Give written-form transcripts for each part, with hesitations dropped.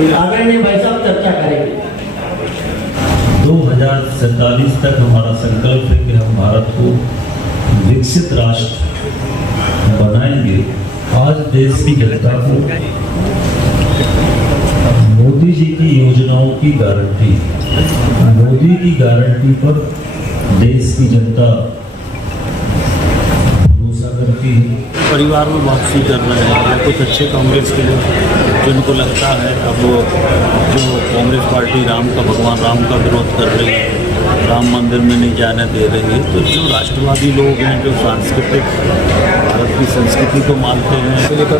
आदरणीय भाई साहब चर्चा करेंगे। 2047 तक हमारा संकल्प है कि हम भारत को विकसित राष्ट्र बनाएंगे। आज देश की जनता को मोदी जी की योजनाओं की गारंटी, मोदी की गारंटी पर देश की जनता भरोसा करती है। परिवार में वापसी कर रहे हैं या कुछ अच्छे कांग्रेस के लोग जिनको लगता है अब जो कांग्रेस पार्टी भगवान राम का विरोध कर रही है, राम मंदिर में नहीं जाने दे रही है, तो जो राष्ट्रवादी लोग हैं, जो सांस्कृतिक भारत की संस्कृति को मानते हैं,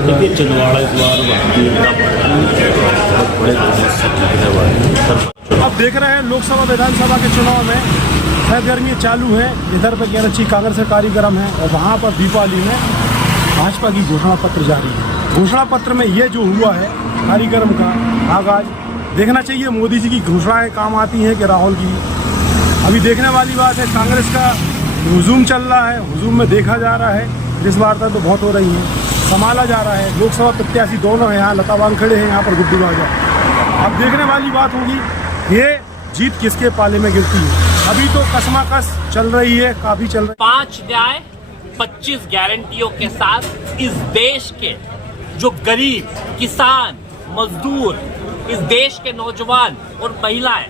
देखिए छिंदवाड़ा इस बार भारतीय जनता पार्टी बहुत बड़े बहुमत से जीतने वाली है। अब देख रहे हैं लोकसभा विधानसभा के चुनाव में सरगर्मी चालू है। इधर पर कहना कांग्रेस का कार्यक्रम है और वहाँ पर दीपावली में भाजपा की घोषणा पत्र जारी है। घोषणा पत्र में ये जो हुआ है कार्यक्रम का आगाज, देखना चाहिए मोदी जी की घोषणाएं काम आती हैं कि राहुल की। अभी देखने वाली बात है, कांग्रेस का हुजूम चल रहा है, हुजूम में देखा जा रहा है जिस वार्ता तो बहुत हो रही है, संभाला जा रहा है। लोकसभा प्रत्याशी दोनों हैं, यहाँ लता वानखेड़े हैं, यहाँ पर गुड्डू बाजा। अब देखने वाली बात होगी ये जीत किसके पाले में गिरती है। अभी तो कसमाकस चल रही है, काफी चल रही है। 5 न्याय 25 गारंटियों के साथ इस देश के जो गरीब, किसान, मजदूर, इस देश के नौजवान और महिलाएं,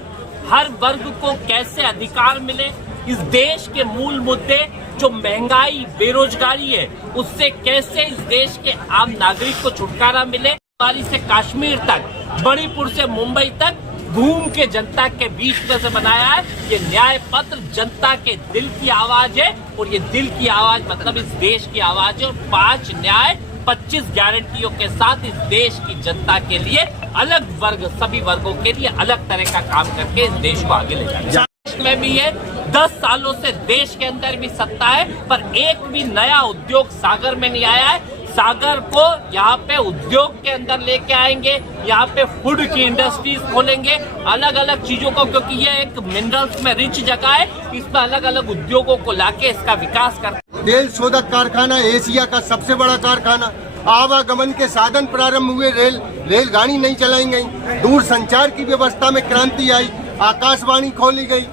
हर वर्ग को कैसे अधिकार मिले, इस देश के मूल मुद्दे जो महंगाई, बेरोजगारी है, उससे कैसे इस देश के आम नागरिक को छुटकारा मिले, बारी से कश्मीर तक, मणिपुर से मुंबई तक घूम के जनता के बीच में से बनाया है। ये न्याय पत्र जनता के दिल की आवाज है और ये दिल की आवाज मतलब इस देश की आवाज है। और 5 न्याय 25 गारंटियों के साथ इस देश की जनता के लिए अलग वर्ग, सभी वर्गों के लिए अलग तरह का काम करके इस देश को आगे ले जाएगा। में भी है 10 सालों से देश के अंदर भी सत्ता है, पर एक भी नया उद्योग सागर में नहीं आया है। सागर को यहाँ पे उद्योग के अंदर लेके आएंगे, यहाँ पे फूड की इंडस्ट्रीज खोलेंगे, अलग अलग चीजों को, क्योंकि ये एक मिनरल्स में रिच जगह है, इसमें अलग अलग उद्योगों को लाके इसका विकास कर। तेल शोधक कारखाना, एशिया का सबसे बड़ा कारखाना, आवागमन के साधन प्रारंभ हुए, रेलगाड़ी नहीं चलाई गई, दूर संचार की व्यवस्था में क्रांति आई, आकाशवाणी खोली गई,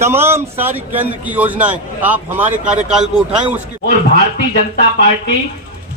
तमाम सारी केंद्र की योजनाएं आप हमारे कार्यकाल को उठाएं। उसके और भारतीय जनता पार्टी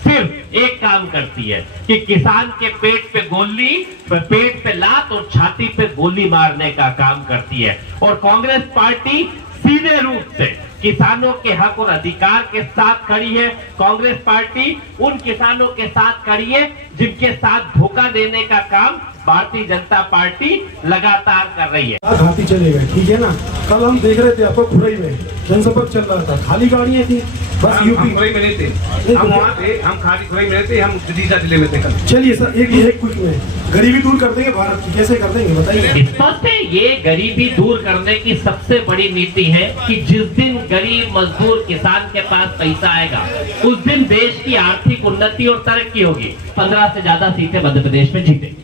सिर्फ एक काम करती है कि किसान के पेट पे गोली, पेट पे लात और छाती पे गोली मारने का काम करती है। और कांग्रेस पार्टी सीधे रूप से किसानों के हक और अधिकार के साथ खड़ी है। कांग्रेस पार्टी उन किसानों के साथ खड़ी है जिनके साथ धोखा देने का काम भारतीय जनता पार्टी लगातार कर रही है। घाटी चले गए, ठीक है ना। कल हम देख रहे थे आपको खुरई में जनसंपर्क चल रहा था, खाली गाड़ियां थी, बस यूपी खुरई में नहीं थे, हम वहाँ थे, हम खाली खुरई में थे, हम विदिशा जिले में थे कल। चलिए सर, एक क्विक में गरीबी दूर कर देंगे भारत की, कैसे कर देंगे बताइए। स्पष्ट है, ये गरीबी दूर करने की सबसे बड़ी नीति है कि जिस दिन गरीब, मजदूर, किसान के पास पैसा आएगा उस दिन देश की आर्थिक उन्नति और तरक्की होगी। 15 से ज्यादा सीटें मध्य प्रदेश में जीतेंगी।